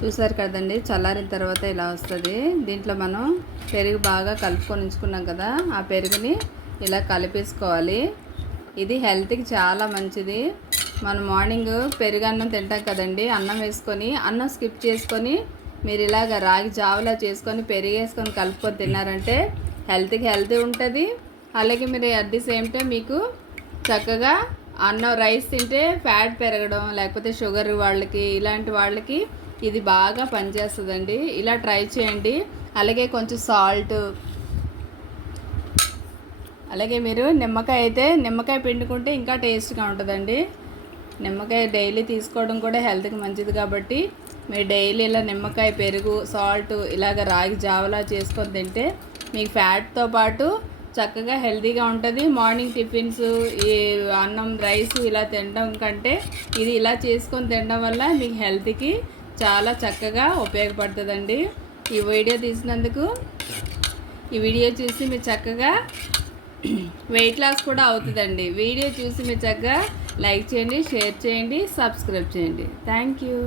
చూసారు కదండి, చల్లారిన తర్వాత ఇలా వస్తుంది. దీంట్లో మనం పెరుగు బాగా కలుపుకొని ఉంచుకున్నాం కదా, ఆ పెరుగుని ఇలా కలిపేసుకోవాలి. ఇది హెల్త్కి చాలా మంచిది. మనం మార్నింగ్ పెరుగు అన్నం తింటాం కదండి, అన్నం వేసుకొని అన్నం స్కిప్ చేసుకొని మీరు ఇలాగ రాగి జావలా చేసుకొని పెరుగు వేసుకొని కలుపుకొని తిన్నారంటే హెల్త్కి హెల్తీ ఉంటుంది. అలాగే మీరు అట్ ది సేమ్ టైం మీకు చక్కగా అన్నం రైస్ తింటే ఫ్యాట్ పెరగడం, లేకపోతే షుగర్ వాళ్ళకి, ఇలాంటి వాళ్ళకి ఇది బాగా పనిచేస్తుందండి. ఇలా ట్రై చేయండి. అలాగే కొంచెం సాల్ట్, అలాగే మీరు నిమ్మకాయ అయితే నిమ్మకాయ పిండుకుంటే ఇంకా టేస్ట్గా ఉంటుందండి. నిమ్మకాయ డైలీ తీసుకోవడం కూడా హెల్త్కి మంచిది కాబట్టి మీరు డైలీ ఇలా నిమ్మకాయ, పెరుగు, సాల్ట్ ఇలాగ రాగి జావలా చేసుకొని తింటే మీకు ఫ్యాట్తో పాటు చక్కగా హెల్తీగా ఉంటుంది. మార్నింగ్ టిఫిన్స్, ఈ అన్నం రైస్ ఇలా తినడం కంటే ఇది ఇలా చేసుకొని తినడం వల్ల మీకు హెల్త్కి చాలా చక్కగా ఉపయోగపడుతుందండి. ఈ వీడియో తీసినందుకు, ఈ వీడియో చూసి మీరు చక్కగా వెయిట్ లాస్ కూడా అవుతుందండి. వీడియో చూసి మీరు చక్కగా లైక్ చేయండి, షేర్ చేయండి, సబ్స్క్రైబ్ చేయండి. Thank you.